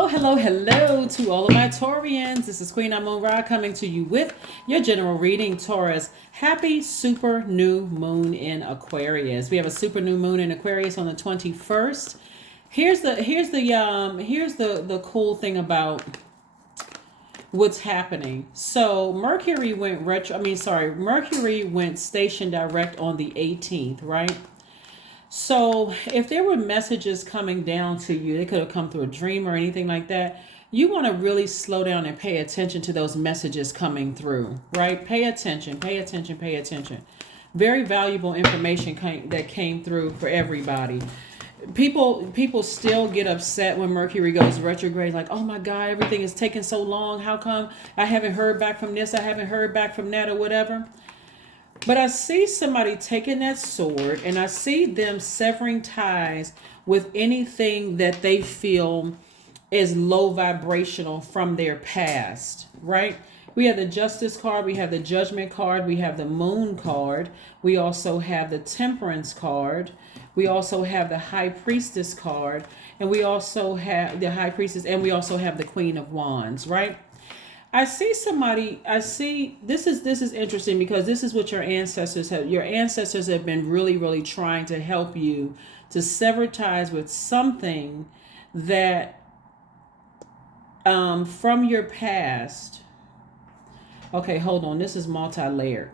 Oh, hello, hello to all of my Taurians. This is Queen Amun Ra coming to you with your general reading, Taurus. Happy super new moon in Aquarius. We have a super new moon in Aquarius on the 21st. Here's the cool thing about what's happening. So Mercury went retro. Mercury went station direct on the 18th, right? So, if there were messages coming down to you, they could have come through a dream or anything like that. You want to really slow down and pay attention to those messages coming through, right? Pay attention, pay attention, pay attention. Very valuable information that came through for everybody. People still get upset when Mercury goes retrograde, like, oh my God, everything is taking so long. How come I haven't heard back from this? I haven't heard back from that or whatever. But I see somebody taking that sword and I see them severing ties with anything that they feel is low vibrational from their past, right? We have the Justice card, we have the Judgment card, we have the Moon card, we also have the Temperance card, we also have the High Priestess card, and we also have the High Priestess, and we also have the Queen of Wands, right? I see somebody. I see this is interesting because this is what your ancestors have. Your ancestors have been really trying to help you to sever ties with something that from your past. Okay, hold on. This is multi-layered.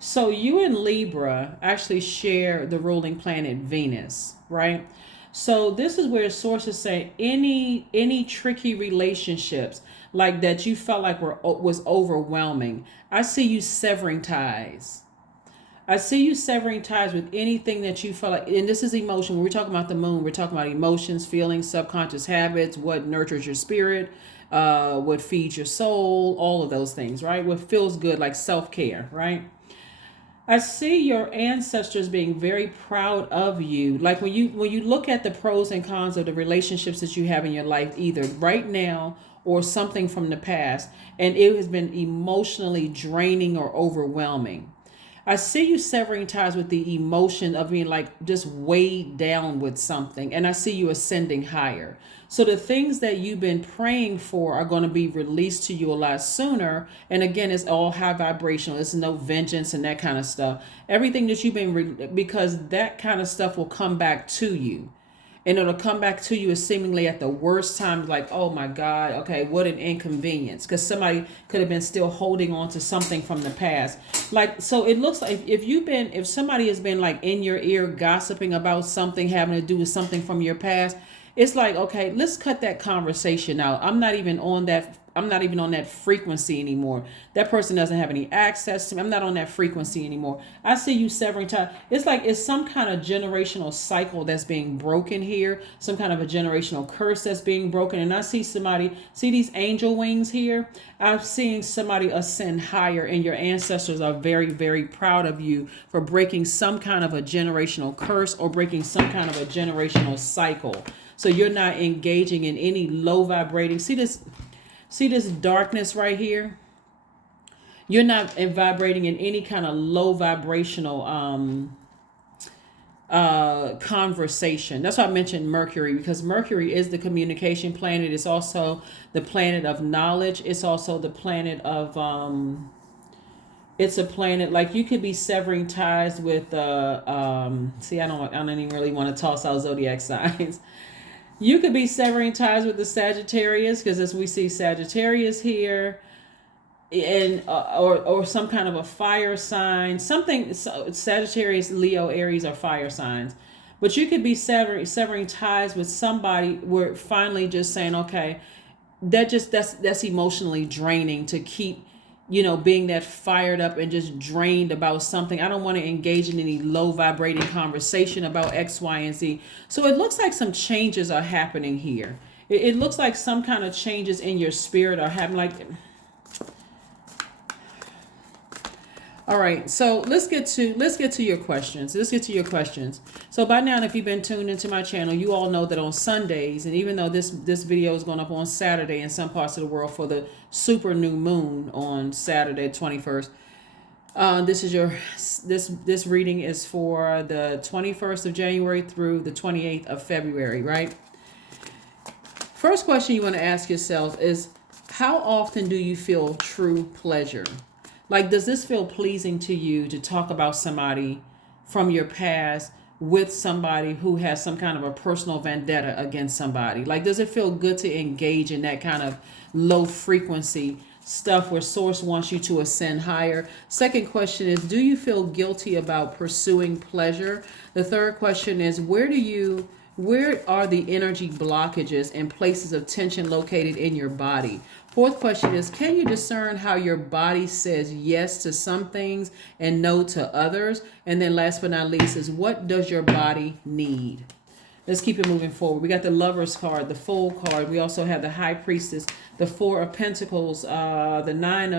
So you and Libra actually share the ruling planet Venus, right? So this is where sources say any tricky relationships like that you felt like was overwhelming. I see you severing ties. I see you severing ties with anything that you felt like, and this is emotion. When we're talking about the moon, we're talking about emotions, feelings, subconscious habits, what nurtures your spirit, what feeds your soul, all of those things, right? What feels good, like self-care, right? I see your ancestors being very proud of you. Like when you look at the pros and cons of the relationships that you have in your life, either right now or something from the past, and it has been emotionally draining or overwhelming. I see you severing ties with the emotion of being like just weighed down with something, and I see you ascending higher. So the things that you've been praying for are going to be released to you a lot sooner. And again, it's all high vibrational. It's no vengeance and that kind of stuff. Everything that you've been because that kind of stuff will come back to you, and it'll come back to you as seemingly at the worst time, like, oh my God, okay, what an inconvenience, because somebody could have been still holding on to something from the past. Like, so it looks like if somebody has been like in your ear gossiping about something having to do with something from your past, it's like, okay, let's cut that conversation out. I'm not even on that frequency anymore. That person doesn't have any access to me. I'm not on that frequency anymore. I see you severing time. It's like it's some kind of generational cycle that's being broken here, some kind of a generational curse that's being broken. And I see these angel wings here. I'm seeing somebody ascend higher, and your ancestors are very proud of you for breaking some kind of a generational curse or breaking some kind of a generational cycle. So you're not engaging in any low vibrating. See this darkness right here? You're not vibrating in any kind of low vibrational conversation. That's why I mentioned Mercury, because Mercury is the communication planet. It's also the planet of knowledge. It's also the planet of it's a planet like you could be severing ties with I don't even really want to toss out zodiac signs. You could be severing ties with the Sagittarius, because as we see Sagittarius here, and or some kind of a fire sign, something. Sagittarius, Leo, Aries are fire signs, but you could be severing ties with somebody where finally just saying, okay, that's emotionally draining to keep being that fired up and just drained about something. I don't want to engage in any low vibrating conversation about X, Y, and Z. So it looks like some changes are happening here. It looks like some kind of changes in your spirit are happening. Like, all right, so let's get to your questions. Let's get to your questions. So by now, if you've been tuned into my channel, you all know that on Sundays, and even though this video is going up on Saturday in some parts of the world for the super new moon on Saturday 21st, this reading is for the 21st of January through the 28th of February, right? First question you want to ask yourself is, how often do you feel true pleasure? Like, does this feel pleasing to you to talk about somebody from your past with somebody who has some kind of a personal vendetta against somebody? Like, does it feel good to engage in that kind of low frequency stuff where source wants you to ascend higher? Second question is, do you feel guilty about pursuing pleasure? The third question is, where are the energy blockages and places of tension located in your body? Fourth question is, can you discern how your body says yes to some things and no to others? And then last but not least is, what does your body need? Let's keep it moving forward. We got the Lover's card, the Fool card. We also have the High Priestess, the Four of Pentacles, the Nine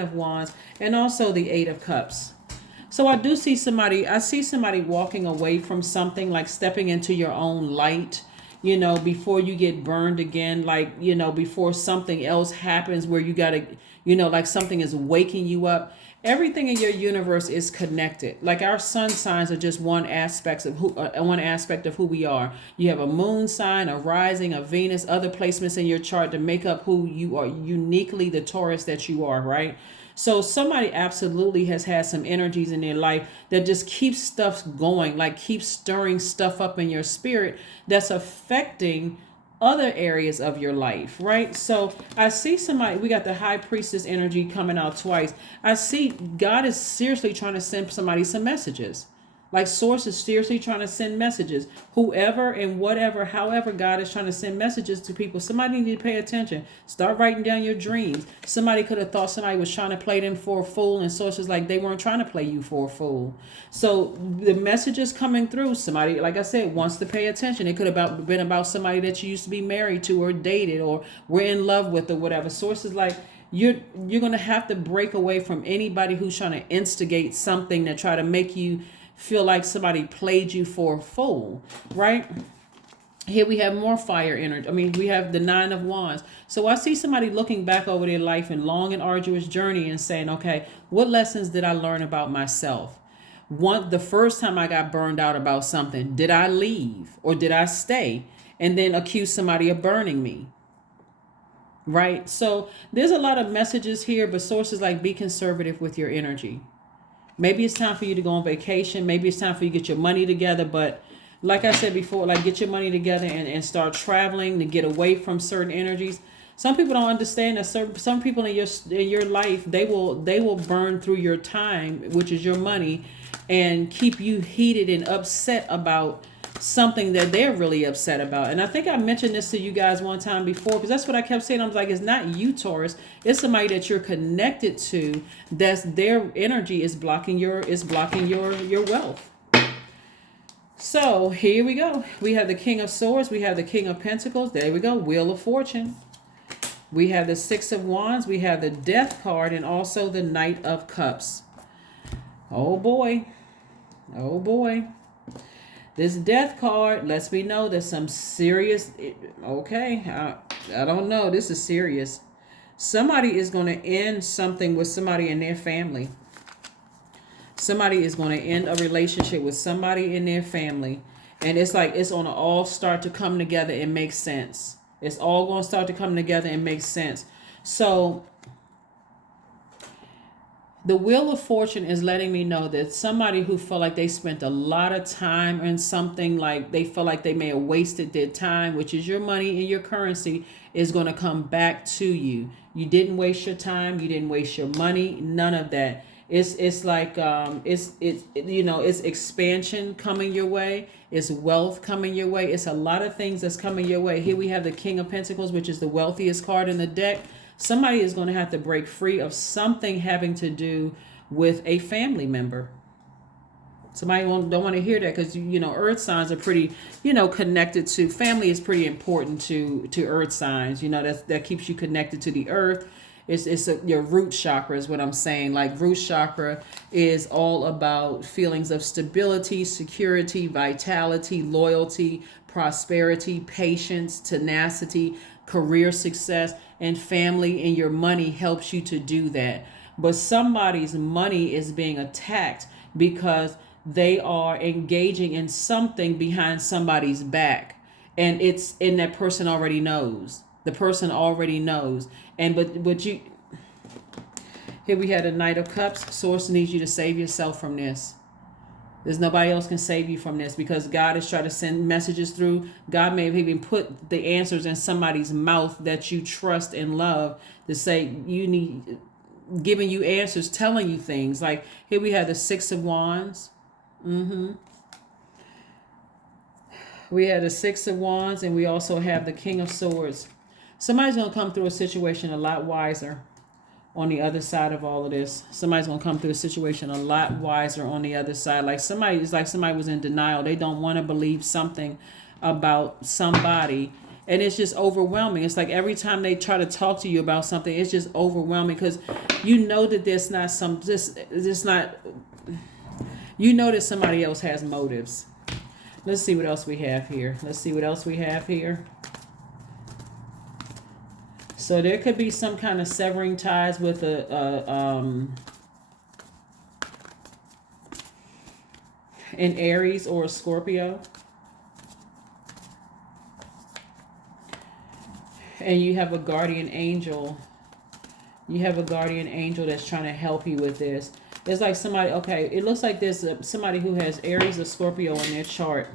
of Wands, and also the Eight of Cups. So I see somebody walking away from something, like stepping into your own light, before you get burned again, like, before something else happens where you got to, like something is waking you up. Everything in your universe is connected. Like, our sun signs are just one aspect of who we are. You have a moon sign, a rising, a Venus, other placements in your chart to make up who you are, uniquely the Taurus that you are, right? So somebody absolutely has had some energies in their life that just keeps stuff going, like keeps stirring stuff up in your spirit that's affecting other areas of your life, right? So I see somebody, we got the High Priestess energy coming out twice. I see God is seriously trying to send somebody some messages. Like, source is seriously trying to send messages. Whoever and whatever, however, God is trying to send messages to people. Somebody need to pay attention. Start writing down your dreams. Somebody could have thought somebody was trying to play them for a fool, and source is like, they weren't trying to play you for a fool. So the messages coming through, somebody, like I said, wants to pay attention. It could have been about somebody that you used to be married to or dated or were in love with or whatever. Source is like, you're going to have to break away from anybody who's trying to instigate something that try to make you feel like somebody played you for a fool, right? Here we have more fire energy. We have the Nine of Wands. So I see somebody looking back over their life and long and arduous journey and saying, okay, what lessons did I learn about myself? The first time I got burned out about something, did I leave or did I stay and then accuse somebody of burning me? Right? So there's a lot of messages here, but sources like, be conservative with your energy. Maybe it's time for you to go on vacation. Maybe it's time for you to get your money together. But like I said before, like, get your money together and start traveling to get away from certain energies. Some people don't understand that some people in your life, they will burn through your time, which is your money, and keep you heated and upset about something that they're really upset about. And I think I mentioned this to you guys one time before, because that's what I kept saying. I was like, it's not you, Taurus. It's somebody that you're connected to, that's their energy is blocking your wealth. So here we go. We have the King of Swords. We have the King of Pentacles. There we go. Wheel of Fortune. We have the Six of Wands. We have the Death card and also the Knight of Cups. Oh boy. Oh boy. This Death card lets me know there's some serious, okay, I don't know, this is serious. Somebody is going to end something with somebody in their family. Somebody is going to end a relationship with somebody in their family. And it's like, it's going to all start to come together and make sense. It's all going to start to come together and make sense. So the Wheel of Fortune is letting me know that somebody who felt like they spent a lot of time in something, like they felt like they may have wasted their time, which is your money and your currency, is going to come back to you. You didn't waste your time. You didn't waste your money. None of that. It's like it's expansion coming your way. It's wealth coming your way. It's a lot of things that's coming your way. Here we have the King of Pentacles, which is the wealthiest card in the deck. Somebody is going to have to break free of something having to do with a family member. Somebody don't want to hear that, because earth signs are pretty connected to family. Is pretty important to earth signs. That keeps you connected to the earth. It's your root chakra is what I'm saying. Like, root chakra is all about feelings of stability, security, vitality, loyalty, prosperity, patience, tenacity, career success, and family and your money helps you to do that. But somebody's money is being attacked because they are engaging in something behind somebody's back. and that person already knows. The person already knows. And but you, here we had a Knight of Cups. Source needs you to save yourself from this. There's nobody else can save you from this, because God is trying to send messages through. God may have even put the answers in somebody's mouth that you trust and love, to say you need, giving you answers, telling you things. Like here we have the Six of Wands. We had the Six of Wands, and we also have the King of Swords. Somebody's going to come through a situation a lot wiser on the other side of all of this. Somebody's going to come through a situation a lot wiser on the other side. Like somebody was in denial. They don't want to believe something about somebody. And it's just overwhelming. It's like every time they try to talk to you about something, it's just overwhelming, because you know that there's not you know that somebody else has motives. Let's see what else we have here. So there could be some kind of severing ties with an Aries or a Scorpio. And you have a guardian angel. That's trying to help you with this. It's like somebody, okay, it looks like there's somebody who has Aries or Scorpio in their chart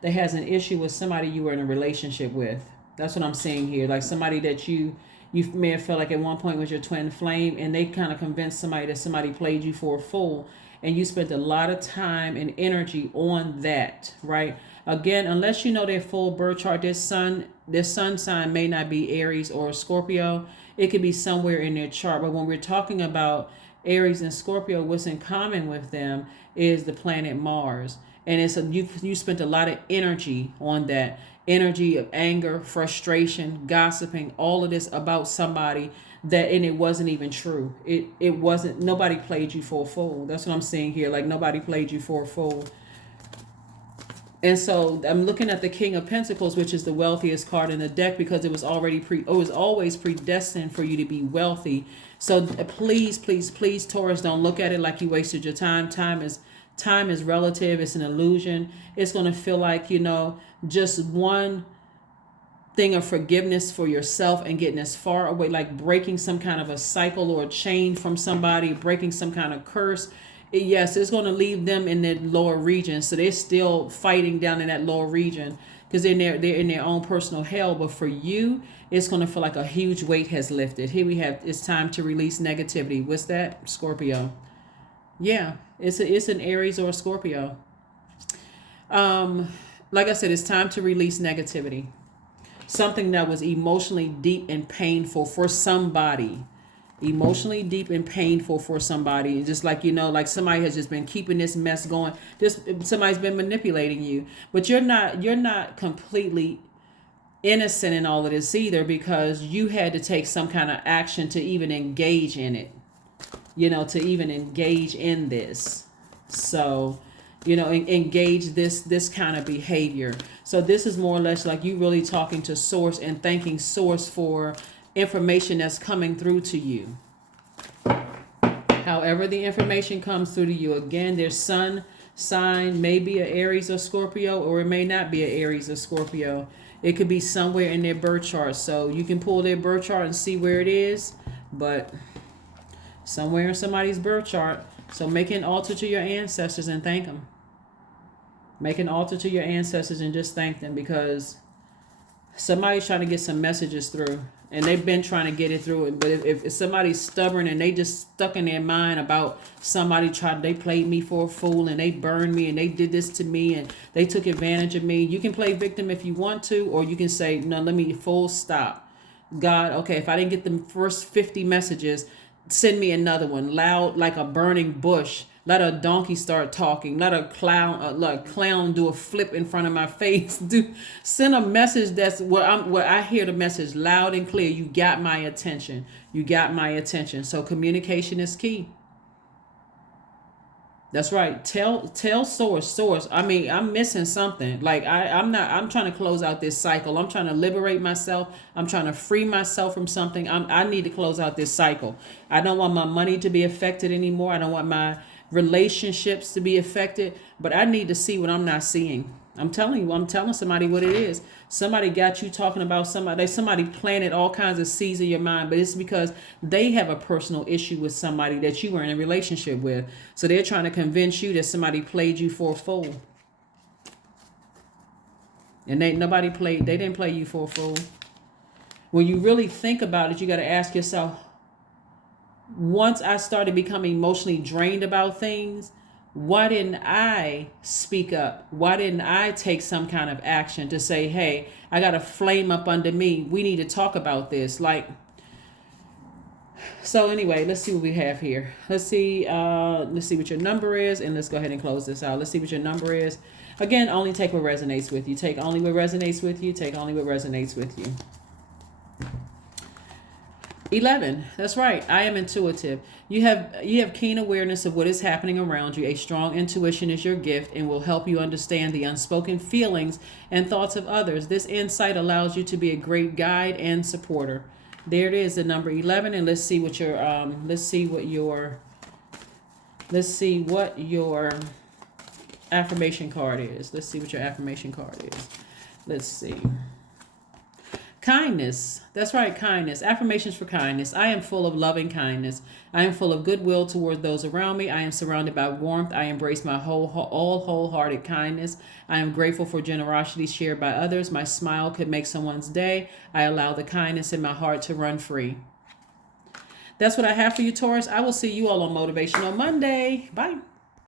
that has an issue with somebody you were in a relationship with. That's what I'm seeing here. Like somebody that you may have felt like at one point was your twin flame, and they kind of convinced somebody that somebody played you for a fool, and you spent a lot of time and energy on that, right? Again, unless you know their full birth chart, their sun sign may not be Aries or Scorpio. It could be somewhere in their chart. But when we're talking about Aries and Scorpio, what's in common with them is the planet Mars. And it's you spent a lot of energy on that. Energy of anger, frustration, gossiping, all of this about somebody and it wasn't even true. It wasn't, nobody played you for a fool. That's what I'm seeing here. Like nobody played you for a fool. And so I'm looking at the King of Pentacles, which is the wealthiest card in the deck, because it was always predestined for you to be wealthy. So please, please, please, Taurus, don't look at it like you wasted your time. Time is relative. It's an illusion. It's going to feel like, just one thing of forgiveness for yourself and getting as far away, like breaking some kind of a cycle or a chain from somebody, breaking some kind of curse. Yes, it's going to leave them in the lower region. So they're still fighting down in that lower region because they're in their own personal hell. But for you, it's going to feel like a huge weight has lifted. Here we have, it's time to release negativity. What's that? Scorpio. Yeah, it's an Aries or a Scorpio. Like I said, it's time to release negativity. Something that was emotionally deep and painful for somebody. Emotionally deep and painful for somebody. Just like, like somebody has just been keeping this mess going. Just somebody's been manipulating you. But you're not completely innocent in all of this either, because you had to take some kind of action to even engage in it. To even engage in this. So, engage this kind of behavior. So this is more or less like you really talking to Source and thanking Source for information that's coming through to you. However the information comes through to you. Again, their sun sign may be an Aries or Scorpio, or it may not be an Aries or Scorpio. It could be somewhere in their birth chart. So you can pull their birth chart and see where it is, but somewhere in somebody's birth chart. So make an altar to your ancestors and thank them. Make an altar to your ancestors and just thank them, because somebody's trying to get some messages through, and they've been trying to get it through. But if somebody's stubborn and they just stuck in their mind about somebody they played me for a fool, and they burned me, and they did this to me, and they took advantage of me. You can play victim if you want to, or you can say, no, let me full stop. God, okay, if I didn't get the first 50 messages, send me another one, loud like a burning bush. Let a donkey start talking. Let a clown do a flip in front of my face. Send a message that's where I hear the message loud and clear. You got my attention. So communication is key. That's right. Tell Source. I mean, I'm missing something. Like I'm trying to close out this cycle. I'm trying to liberate myself. I'm trying to free myself from something. I need to close out this cycle. I don't want my money to be affected anymore. I don't want my relationships to be affected, but I need to see what I'm not seeing. I'm telling you, I'm telling somebody what it is. Somebody got you talking about somebody. Somebody planted all kinds of seeds in your mind, but it's because they have a personal issue with somebody that you were in a relationship with. So they're trying to convince you that somebody played you for a fool. And they didn't play you for a fool. When you really think about it, you got to ask yourself, once I started becoming emotionally drained about things, why didn't I speak up? Why didn't I take some kind of action to say, hey, I got a flame up under me. We need to talk about this. So anyway, let's see what we have here. Let's see what your number is, and let's go ahead and close this out. Let's see what your number is. Again, only take what resonates with you. Take only what resonates with you. Take only what resonates with you. 11. That's right. I am intuitive. You have keen awareness of what is happening around you. A strong intuition is your gift and will help you understand the unspoken feelings and thoughts of others. This insight allows you to be a great guide and supporter. There it is, the number 11, and let's see what your affirmation card is. Let's see what your affirmation card is. Let's see. Kindness. That's right, kindness. Affirmations for kindness. I am full of loving kindness. I am full of goodwill toward those around me. I am surrounded by warmth. I embrace my wholehearted kindness. I am grateful for generosity shared by others. My smile could make someone's day. I allow the kindness in my heart to run free. That's what I have for you, Taurus. I will see you all on Motivational Monday. Bye.